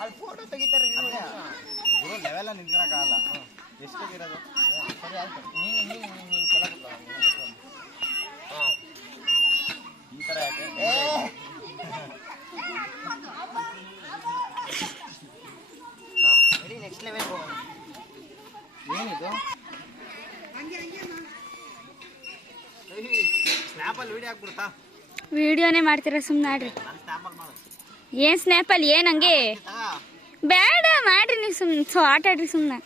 ಅಲ್ಲಿ ಫೋಟೋ ತೆಗಿತಾರೆ ಗುರು ಲೆವೆಲ್ಲ ನಿಂತ್ಕೊಳಕ್ಕಾಗಲ್ಲ. ಎಷ್ಟು ತೆಗಿರೋದು? ಸರಿ ಆಯ್ತು, ನೀನು ಕೆಳಗೆ ಈ ಥರ ಯಾಕೆ ರೆಡಿ ನೆಕ್ಸ್ಟ್ ಲೆವೆಲ್ ಹೋಗೋಣ. ಏನಿದು ಸ್ನ್ಯಾಪಲ್ಲಿ ವಿಡಿಯೋ ಹಾಕ್ಬಿಡ್ತಾ? ವಿಡಿಯೋನೇ ಮಾಡ್ತೀರಾ ಸುಮ್ಮನೆ ಆಡ್ರಿ. ಏನು ಸ್ನ್ಯಾಪಲ್ಲಿ ಏನು ಹಂಗೆ ಬೇಡ ಮಾಡ್ರಿ ನೀವು ಸುಮ್ಮನೆ ಆಟ ಆಡ್ರಿ ಸುಮ್ಮನೆ.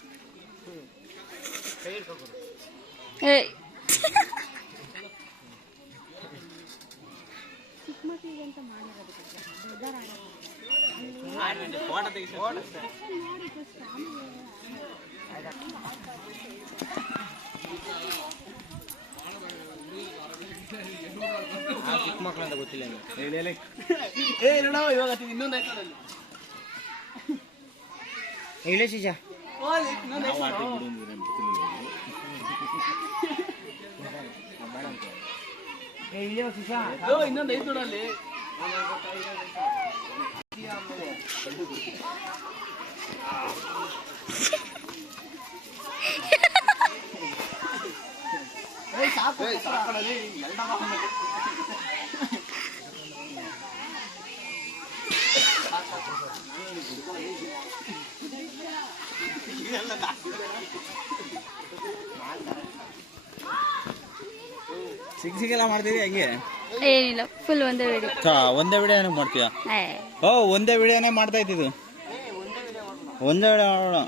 ಚಿಕ್ಕ ಮಕ್ಕಳು ಅಂತ ಗೊತ್ತಿಲ್ಲ ಇನ್ನೊಂದು ಹೇಳಿ ಶಿಜಾ ಇನ್ನೊಂದು ಐದು ನೋಡಲ್ಲಿ ಸಿಕ್ಸಿಗೆಲ್ಲ ಮಾಡ್ತೀವಿ ಹಂಗೆ? ಏನಿಲ್ಲ, ಫುಲ್ ಒಂದೇ ವಿಡಿಯೋ. ಒಂದೇ ವಿಡಿಯೋನೇ ಮಾಡ್ತೀಯಾ? ಓ ಒಂದೇ ವಿಡಿಯೋನೇ ಮಾಡ್ತಾ ಇದ್ದಿದ್ದು. ಒಂದೇ ವಿಡಿಯೋ ಮಾಡೋಣ.